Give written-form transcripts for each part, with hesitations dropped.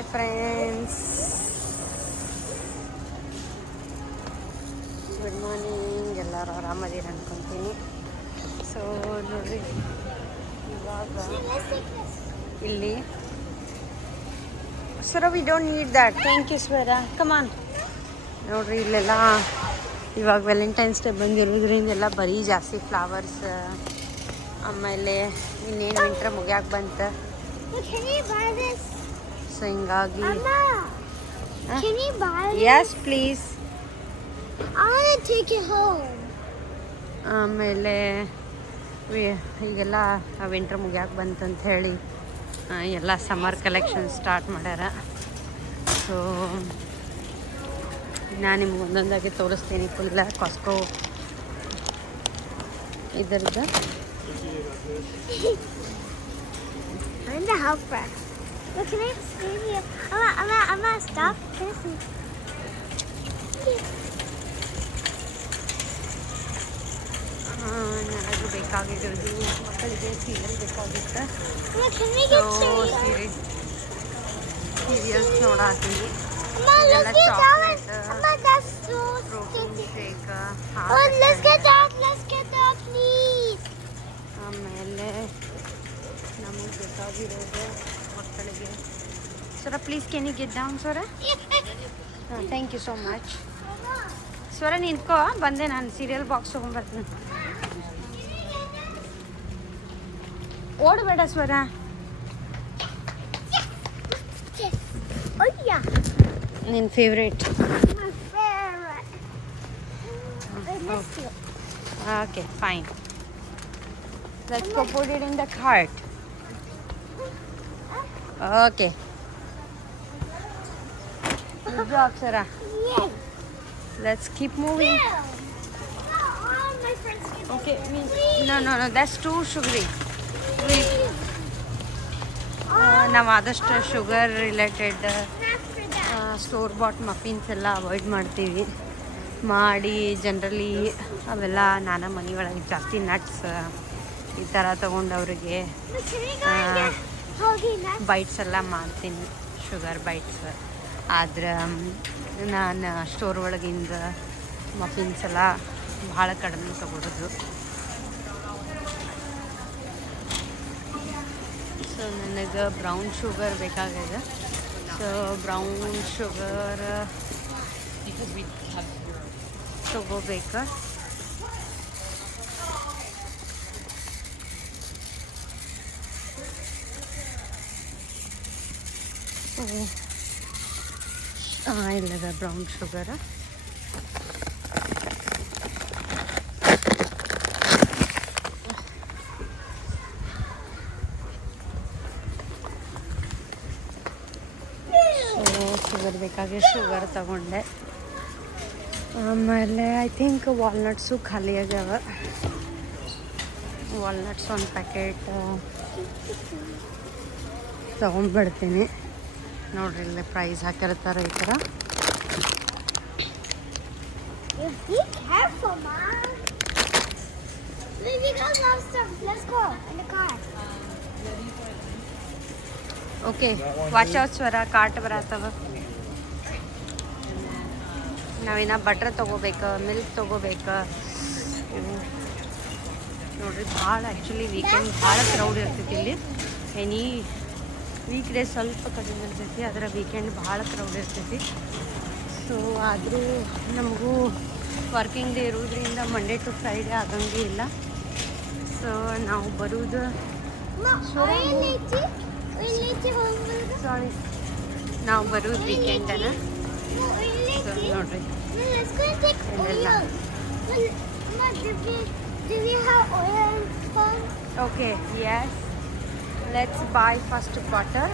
Hi friends, good morning. ಎಲ್ಲರೂ ಆರಾಮದೀರ ಅನ್ಕೊತೀನಿ. So ನೋಡ್ರಿ, ಇವಾಗ ಇಲ್ಲಿ Swara we don't need that. Thank you Swara. Come on. ನೋಡ್ರಿ ಇಲ್ಲೆಲ್ಲ ಇವಾಗ ವ್ಯಾಲೆಂಟೈನ್ಸ್ ಡೇ ಬಂದಿರೋದ್ರಿಂದ ಎಲ್ಲ ಬರೀ ಜಾಸ್ತಿ ಫ್ಲವರ್ಸ್. ಆಮೇಲೆ ಇನ್ನೇನು ವಿಂಟ್ರ್ ಮುಗ್ಯಾಕೆ ಬಂತು. ಸೊ ಹಿಂಗಾಗಿ ಯಸ್ ಪ್ಲೀಸ್. ಆಮೇಲೆ ಈಗೆಲ್ಲ ವಿಂಟ್ರ್ ಮುಗ್ಯಾಕೆ ಬಂತಂತ ಹೇಳಿ ಎಲ್ಲ ಸಮ್ಮರ್ ಕಲೆಕ್ಷನ್ ಸ್ಟಾರ್ಟ್ ಮಾಡ್ಯಾರ. ಸೊ ನಾನು ನಿಮ್ಗೆ ಒಂದೊಂದಾಗಿ ತೋರಿಸ್ತೀನಿ. ಫುಲ್ ಕಾಸ್ಕೋ ಇದರದ್ದು. Look, can I stay here? I'm gonna stop. Can I see? ನನಗೆ ಬೇಕಾಗಿರೋದು ಮಕ್ಕಳಿಗೆ ಸೀರಿಯಲ್ ಬೇಕಾಗಿತ್ತು. Look, can we so get serials ನೋಡಾತೀನಿ. Mama, ಇದೆಲ್ಲ let's get chocolate, that. Mama, that's so protein sticky. Shake. Oh, let's get that. Let's get that, please. ಆಮೇಲೆ ನಮಗೆ ಬೇಕಾಗಿರೋದು ಮಕ್ಕಳಿಗೆ. Swara please can you get down Swara? ಹಾಂ, thank you so much. ಸ್ವರ ನಿಂತ್ಕೋ, ಬಂದೆ ನಾನು ಸೀರಿಯಲ್ ಬಾಕ್ಸ್ ತೊಗೊಂಡ್ಬರ್ತೀನಿ. ಓಡಬೇಡ ಸ್ವರ. Yes. Oh, yeah. ನಿನ್ನ favourite. My favorite. I missed you. Okay fine. Let's go put it in the cart. Okay. Good job Swara. Yay. Let's keep moving. All my friends get Okay, no, that's too sugary. ನಾವು ಆದಷ್ಟು sugar related store bought muffins ಎಲ್ಲ avoid ಮಾಡ್ತೀವಿ. ಮಾಡಿ generally ಅವೆಲ್ಲ ನಾನು ಮನೆ ಒಳಗೆ ಜಾಸ್ತಿ ನಟ್ಸ್ ಈ ಥರ ತೊಗೊಂಡವ್ರಿಗೆ ಬೈಟ್ಸ್ ಎಲ್ಲ ಮಾಡ್ತೀನಿ, ಶುಗರ್ ಬೈಟ್ಸ್. ಆದ್ರೆ ನಾನು ಸ್ಟೋರ್ ಒಳಗಿಂದ ಮಫಿನ್ಸ್ ಎಲ್ಲ ಭಾಳ ಕಡಿಮೆ ತೊಗೊಳೋದು. ಸೊ ನನಗೆ ಬ್ರೌನ್ ಶುಗರ್ ಬೇಕಾಗಿದೆ. ಸೊ ಬ್ರೌನ್ ಶುಗರ್ ತೊಗೋಬೇಕು. ಇಲ್ಲದ ಬ್ರೌನ್ ಶುಗರ್. ಶುಗರ್ ಬೇಕಾಗಿ ಶುಗರ್ ತಗೊಂಡೆ. ಆಮೇಲೆ ಐ ಥಿಂಕ್ ವಾಲ್ನಟ್ಸು ಖಾಲಿ ಆಗ್ಯಾವ. ವಾಲ್ನಟ್ಸ್ ಒಂದು ಪ್ಯಾಕೆಟ್ ತೊಗೊಂಡ್ಬಿಡ್ತೀನಿ. ನೋಡ್ರಿ ಇಲ್ಲಿ ಪ್ರೈಸ್ ಹಾಕಿರ್ತಾರೆ ಈ ಥರ. Be careful, Mom. We got a lot of stuff. Let's go in the car. Okay, watch out ಸ್ವರ. ಕಾರ್ಟ್ ಬರತ್ತವ. ನಾವಿನ್ನ ಬಟ್ರ್ ತೊಗೋಬೇಕು, ಮಿಲ್ಕ್ ತೊಗೋಬೇಕು. ನೋಡ್ರಿ ಭಾಳ ಆ್ಯಕ್ಚುಲಿ ವೀಕೆಂಡ್ ಭಾಳ ಕ್ರೌಡ್ ಇರ್ತೈತಿ ಇಲ್ಲಿ. ಎನಿ ವೀಕ್ ಡೇ ಸ್ವಲ್ಪ ಕಡಿಮೆ ಇರ್ತೈತಿ, ಆದರೆ ವೀಕೆಂಡ್ ಭಾಳ ಕ್ರೌಡ್ ಇರ್ತೈತಿ. ಸೊ ಆದರೂ ನಮಗೂ ವರ್ಕಿಂಗ್ ಡೇ ಇರೋದ್ರಿಂದ ಮಂಡೇ ಟು ಫ್ರೈಡೇ ಆಗಂಗೆ ಇಲ್ಲ. ಸೊ ನಾವು ಬರೋದು ಸಾರಿ ನಾವು ಬರೋದು ವೀಕೆಂಡನ. ಸೊ ನೋಡ್ರಿ ಇಲ್ಲೆಲ್ಲ. Okay, yes. Let's buy first butter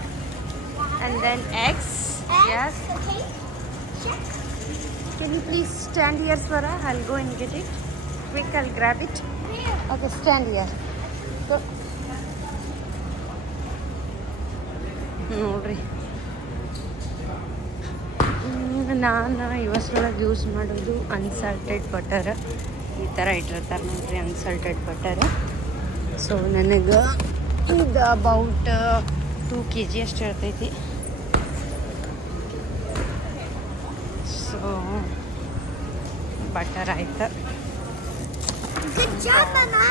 and then eggs. Yes. Okay. Check. Can you please stand here, Swara? I'll go and get it. Quick, I'll grab it. Where? Okay, stand here. Go. ನೋಡ್ರಿ, ನಾನು ಇವಷ್ಟೊಳಗೆ use ಮಾಡೋದು unsalted butter. ಈ ಥರ ಇಟ್ಟಿರ್ತಾರೆ ನೋಡ್ರಿ, unsalted butter. So ನನಗೆ ಇದು about 2 kg ಅಷ್ಟು ಇರ್ತೈತಿ. ಸೊ ಬಟರ್ ಆಯ್ತು. Good job, Mama.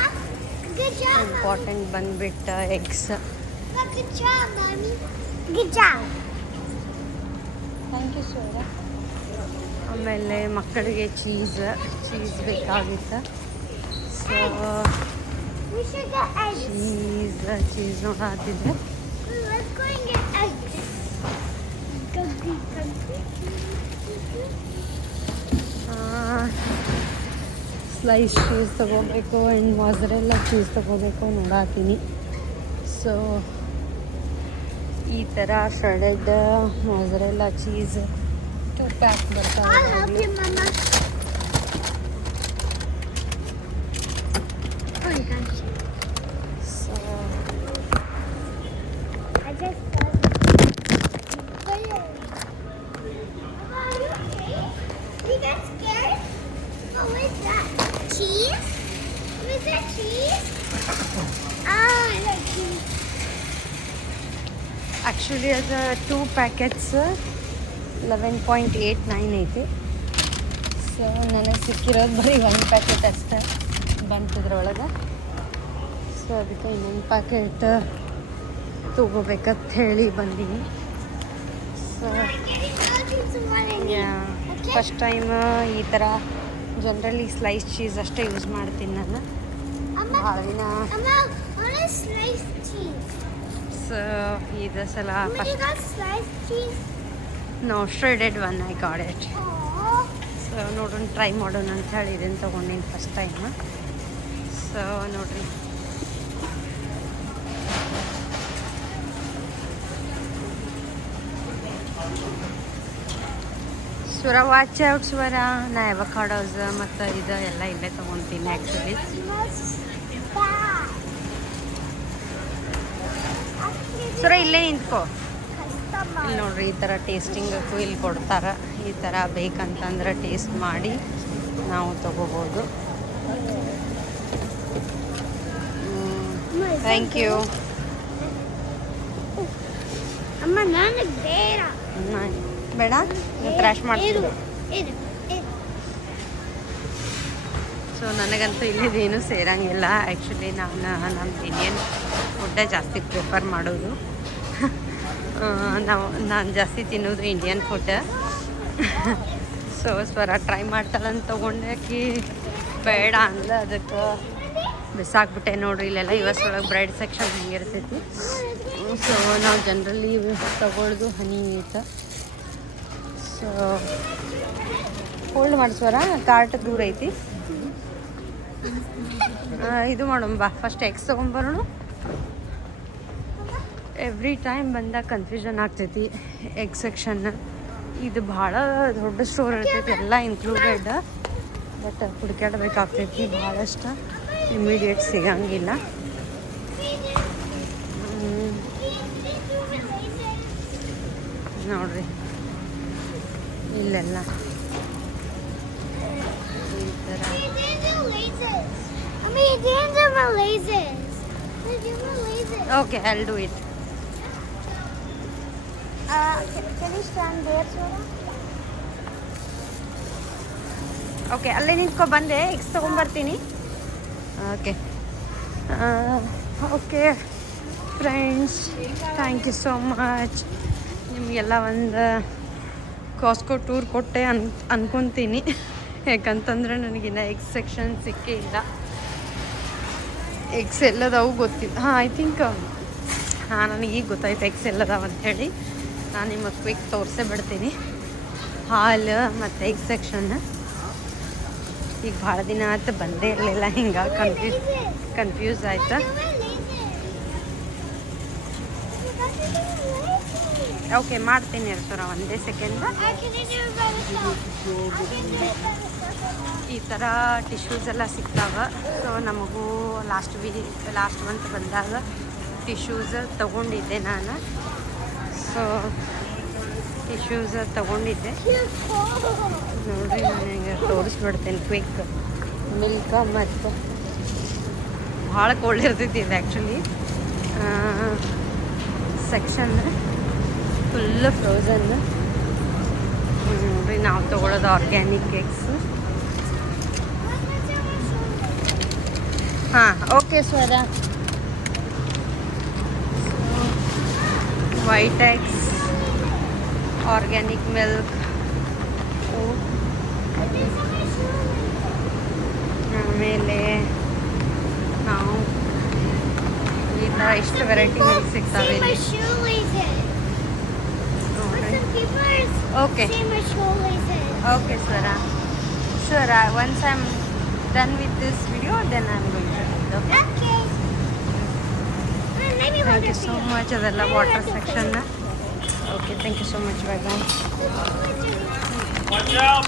Good job, Mama. Important ಬಂದುಬಿಟ್ಟು eggs. Good job, Mommy. Good job. Thank you sir. ಆಮೇಲೆ ಮಕ್ಕಳಿಗೆ ಚೀಸ್ ಬೇಕಾಗಿತ್ತು. So We should get eggs. Cheese ನೋಡಾತಿದ್ದೆ. Let's go and get eggs. Go. Slice cheese ತೊಗೋಬೇಕು and mozzarella cheese ತೊಗೋಬೇಕು ನೋಡಾತೀನಿ. So ಈ ಥರ ಶ್ರೆಡೆಡ್ ಮೊಸರೆಲ್ಲ ಚೀಸ್ 2 ಪ್ಯಾಕ್ ಬರ್ತಾವೆ. I'll help you, Mama. Oh, you got it. So I just Mama, are you okay? You got scared? Oh, what is that? Cheese? Is that cheese? I like cheese. Actually ಅದು 2 packets 11.89 ಐತಿ. So ನನಗೆ ಸಿಕ್ಕಿರೋದು ಬರೀ 1 packet ಅಷ್ಟೇ ಬಂತಿದ್ರೊಳಗೆ. So ಅದಕ್ಕೆ ಇನ್ನೊಂದು packet ತೊಗೋಬೇಕಂತ ಹೇಳಿ ಬಂದೀನಿ. So I'm getting allergies to what I need. Okay? First time ಈ ಥರ ಜನರಲಿ ಸ್ಲೈಸ್ ಚೀಸ್ ಅಷ್ಟೇ ಯೂಸ್ ಮಾಡ್ತೀನಿ ನಾನು ಭಾಳ ದಿನ. Mama, I want to slice cheese. So ಇದು ಸಲ When you first got sliced cheese? No shredded one I got it. Aww. So ನೋಡೋಣ, ಟ್ರೈ ಮಾಡೋಣ ಅಂತ ಹೇಳಿ ಇದನ್ನು ತೊಗೊಂಡಿನಿ ಫಸ್ಟ್ ಟೈಮ್. ಸೊ ನೋಡ್ರಿ, ಸ್ವರ ವಾಚ್ ಔಟ್ ಸ್ವರ. ನಾ ಅವಕಾಡೋಸ್ ಮತ್ತು ಇದು ಎಲ್ಲ ಇಲ್ಲೇ ತೊಗೊತೀನಿ ಆ್ಯಕ್ಚುಲಿ. It smells bad. ಸ್ವರ ಇಲ್ಲೇ ನಿಂತ್ಕೋ. Customer. ಇಲ್ಲಿ ನೋಡ್ರಿ, ಈ ಥರ ಟೇಸ್ಟಿಂಗಕ್ಕೂ ಇಲ್ಲಿ ಕೊಡ್ತಾರೆ. ಈ ಥರ ಬೇಕಂತಂದ್ರೆ ಟೇಸ್ಟ್ ಮಾಡಿ ನಾವು ತೊಗೋಬೋದು. Thank you. ಅಮ್ಮ ನನಗೆ ಬೇಡ. ಬೇಡ, ಕ್ರ್ಯಾಶ್ ಮಾಡ್ತೀನಿ. ಇದು ಸೊ ನನಗಂತೂ ಇಲ್ಲಿದೇನು ಸೇರಂಗಿಲ್ಲ. ಆ್ಯಕ್ಚುಲಿ ನಮ್ದು ಇಂಡಿಯನ್ ಫುಡ್ಡೇ ಜಾಸ್ತಿ ಪ್ರಿಫರ್ ಮಾಡೋದು. ನಾನು ಜಾಸ್ತಿ ತಿನ್ನೋದು ಇಂಡಿಯನ್ ಫುಡ್. ಸೊ ಸ್ವರ ಟ್ರೈ ಮಾಡ್ತಾಳಂತ ತೊಗೊಂಡೆ, ಆಕಿ ಬೇಡ ಅಂದ, ಅದಕ್ಕೆ ಬಿಸಾಕ್ಬಿಟ್ಟೆ. ನೋಡ್ರಿ, ಇಲ್ಲೆಲ್ಲ US ಒಳಗೆ ಬ್ರೆಡ್ ಸೆಕ್ಷನ್ ಹೆಂಗಿರ್ತೈತಿ. ಸೊ ನಾವು ಜನರಲಿ ತಗೊಳ್ಳೋದು ಹನಿ ಮೀಟ್. ಸೊ ಹೋಲ್ಡ್ ಮಾಡಿಸ್ವರ, ಕಾರ್ಟ್ ದೂರ ಐತಿ. ಇದು ಮಾಡೋಣ ಬಾ, ಫಸ್ಟ್ ಎಗ್ಸ್ ತೊಗೊಂಬರೋಣ. ಎವ್ರಿ ಟೈಮ್ ಬಂದಾಗ ಕನ್ಫ್ಯೂಷನ್ ಆಗ್ತೈತಿ ಎಗ್ ಸೆಕ್ಷನ್. ಇದು ಭಾಳ ದೊಡ್ಡ ಸ್ಟೋರ್ ಇರ್ತೈತಿ, ಎಲ್ಲ ಇನ್ಕ್ಲೂಡೆಡ್. ಬಟ್ ಹುಡುಕಾಡಬೇಕಾಗ್ತೈತಿ ಭಾಳಷ್ಟು, ಇಮಿಡಿಯೇಟ್ ಸಿಗಂಗಿಲ್ಲ. ನೋಡ್ರಿ ಇಲ್ಲೆಲ್ಲ ಈ ಥರ. Okay, I will do it. Okay, ಅಲ್ಲೇ ನಿಂತ್ಕೊ, ಬಂದೆ ಎಗ್ಸ್ ತೊಗೊಂಬರ್ತೀನಿ. Okay okay friends, thank you so much. ನಿಮಗೆಲ್ಲ ಒಂದು ಕಾಸ್ಕೋ ಟೂರ್ ಕೊಟ್ಟೆ ಅನ್ಕೊತೀನಿ. ಯಾಕಂತಂದ್ರೆ ನನಗಿನ್ನ ಎಗ್ಸ್ ಸೆಕ್ಷನ್ ಸಿಕ್ಕೇ ಇಲ್ಲ. ಎಗ್ಸ್ ಎಲ್ಲದಾವು ಗೊತ್ತಿಲ್ಲ. ಐ ಥಿಂಕ್ ನನಗೀಗ ಗೊತ್ತಾಯ್ತು ಎಗ್ಸ್ ಎಲ್ಲದಾವ ಅಂಥೇಳಿ. ನಾನು ನಿಮಗೆ ಕ್ವಿಕ್ ತೋರಿಸೇ ಬಿಡ್ತೀನಿ ಹಾಲು ಮತ್ತು ಎಗ್ ಸೆಕ್ಷನ್. ಈಗ ಭಾಳ ದಿನ ಆಯ್ತು ಬಂದೇ ಇರಲಿಲ್ಲ, ಹಿಂಗಾಗಿ ಕನ್ಫ್ಯೂಸ್ ಆಯ್ತು. ಓಕೆ, ಮಾಡ್ತೀನಿ ಸರ, ಒಂದೇ ಸೆಕೆಂಡ್. ಈ ಥರ ಟಿಶ್ಯೂಸ್ ಎಲ್ಲ ಸಿಗ್ತಾವೆ. ಸೊ ನಮಗೂ ಲಾಸ್ಟ್ ಮಂತ್ ಬಂದಾಗ ಟಿಶ್ಯೂಸ್ ತೊಗೊಂಡಿದ್ದೆ ನಾನು. ಸೊ ಟಿಶ್ಯೂಸ್ ತೊಗೊಂಡಿದ್ದೆ. ನೋಡಿರಿ, ನಾನು ಹಿಂಗೆ ತೋರಿಸ್ಬಿಡ್ತೇನೆ ಕ್ವಿಕ್. ಮಿಲ್ಕ ಮತ್ತು ಭಾಳ ಕೋಲ್ಡ್ ಇರ್ತೈತಿ ಇದು ಆ್ಯಕ್ಚುಲಿ. Section full frozen. ನೋಡ್ರಿ ನಾವು ತೊಗೊಳೋದು ಆರ್ಗ್ಯಾನಿಕ್ ಎಗ್ಸ್. ಹಾಂ ಓಕೆ ಸ್ವರ. ವೈಟ್ ಎಗ್ಸ್, ಆರ್ಗ್ಯಾನಿಕ್ ಮಿಲ್ಕ್, ಆಮೇಲೆ ನಾವು ಈ ಥರ ಇಷ್ಟು ವೆರೈಟಿ ಮಿಲ್ಕ್ ಸಿಗ್ತಾವೆ See my ಇಲ್ಲಿ. shoelaces. ನೋಡ್ರಿ. Listen, peepers. Okay. See my shoelaces. Okay, Swara. Sure, once I'm done with this video, then I'm going to do it, okay? Okay. Let me hold Thank you it so for you. much. ಅದೆಲ್ಲ Let me water hold it for section. you. Okay thank you so much. Bye bye. Look, Watch out!